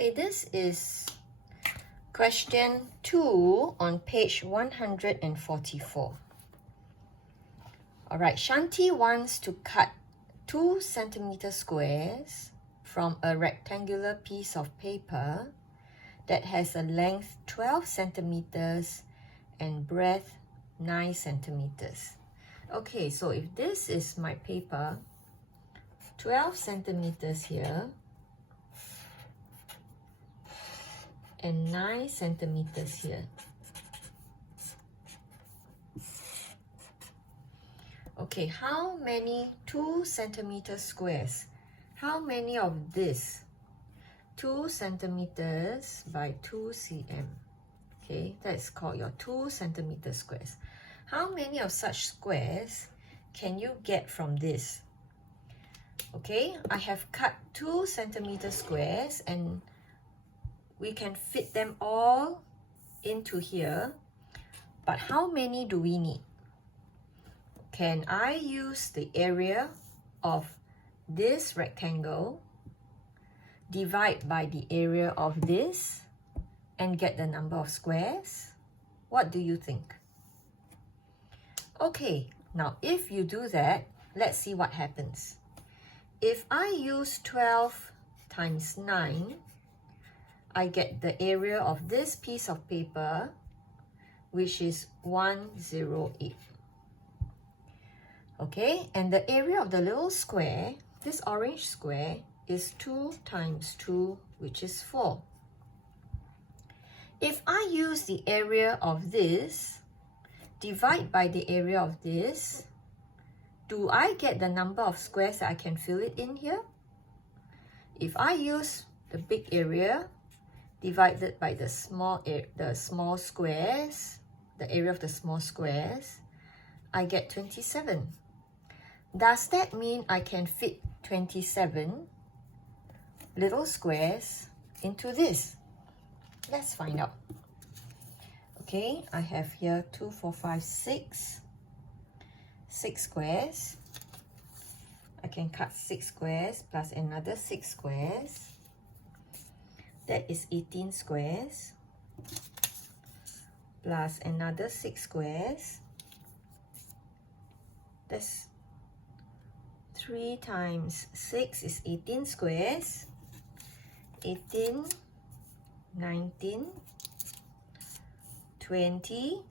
Okay, this is question 2 on page 144. Alright, Shanti wants to cut 2 centimeter squares from a rectangular piece of paper that has a length 12 centimeters and breadth 9 centimeters. Okay, so if this is my paper, 12 centimeters here and 9 centimeters here. Okay, how many 2 centimeter squares? How many of this? 2 centimeters by 2 cm. Okay, that's called your 2 centimeter squares. How many of such squares can you get from this? Okay, I have cut 2 centimeter squares and we can fit them all into here. But how many do we need? Can I use the area of this rectangle, divide by the area of this, and get the number of squares? What do you think? Okay, now if you do that, let's see what happens. If I use 12 times 9, I get the area of this piece of paper, which is 108. Okay, and the area of the little square, this orange square, is 2 times 2, which is 4. If I use the area of this, divide by the area of this, do I get the number of squares that I can fill it in here? If I use the big area divided by the small squares, the area of the small squares, I get 27. Does that mean I can fit 27 little squares into this? Let's find out. Okay, I have here 2, 4, 5, 6 squares. I can cut 6 squares plus another 6 squares. That is 18 squares plus another 6 squares. That's 3 times 6 is 18 squares. 18, 19, 20,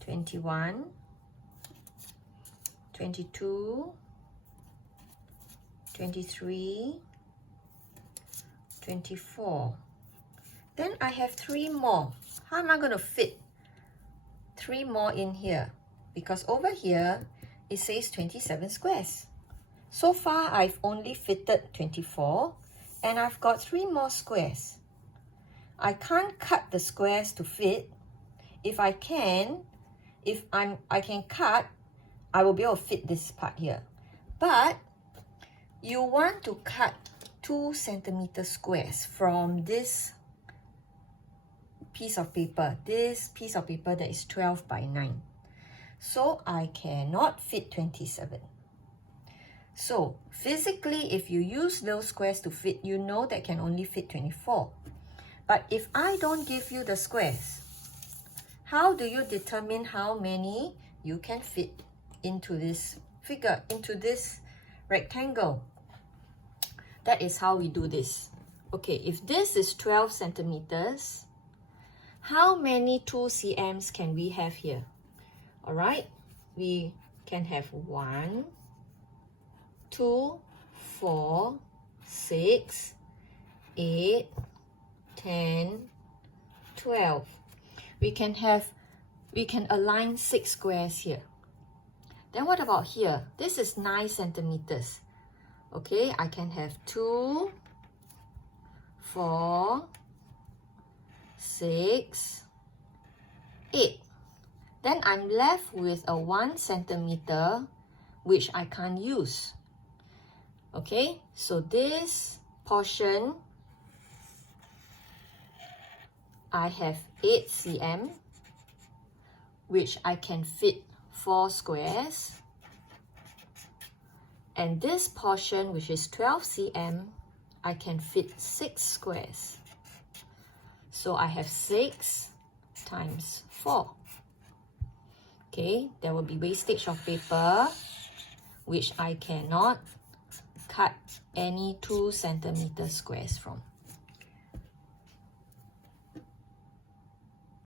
21, 22, 23, 24. Then I have 3 more. How am I going to fit 3 more in here? Because over here, it says 27 squares. So far, I've only fitted 24, and I've got 3 more squares. I can't cut the squares to fit. If I can cut, I will be able to fit this part here. But you want to cut 2 centimeter squares from this piece of paper. This piece of paper that is 12 by 9. So I cannot fit 27. So physically, if you use those squares to fit, you know that can only fit 24. But if I don't give you the squares, how do you determine how many you can fit into this figure, into this rectangle? That is how we do this. Okay, if this is 12 centimeters, how many 2 cms can we have here? All right, we can have 1, 2, 4, 6, 8, 10, 12. We can align 6 squares here. Then what about here? This is 9 centimeters. Okay, I can have 2, 4, 6, 8. Then I'm left with a 1 centimeter, which I can't use. Okay, so this portion, I have 8 cm, which I can fit 4 squares. And this portion, which is 12 cm, I can fit 6 squares. So I have 6 times 4. Okay, there will be wastage of paper, which I cannot cut any 2 centimeter squares from.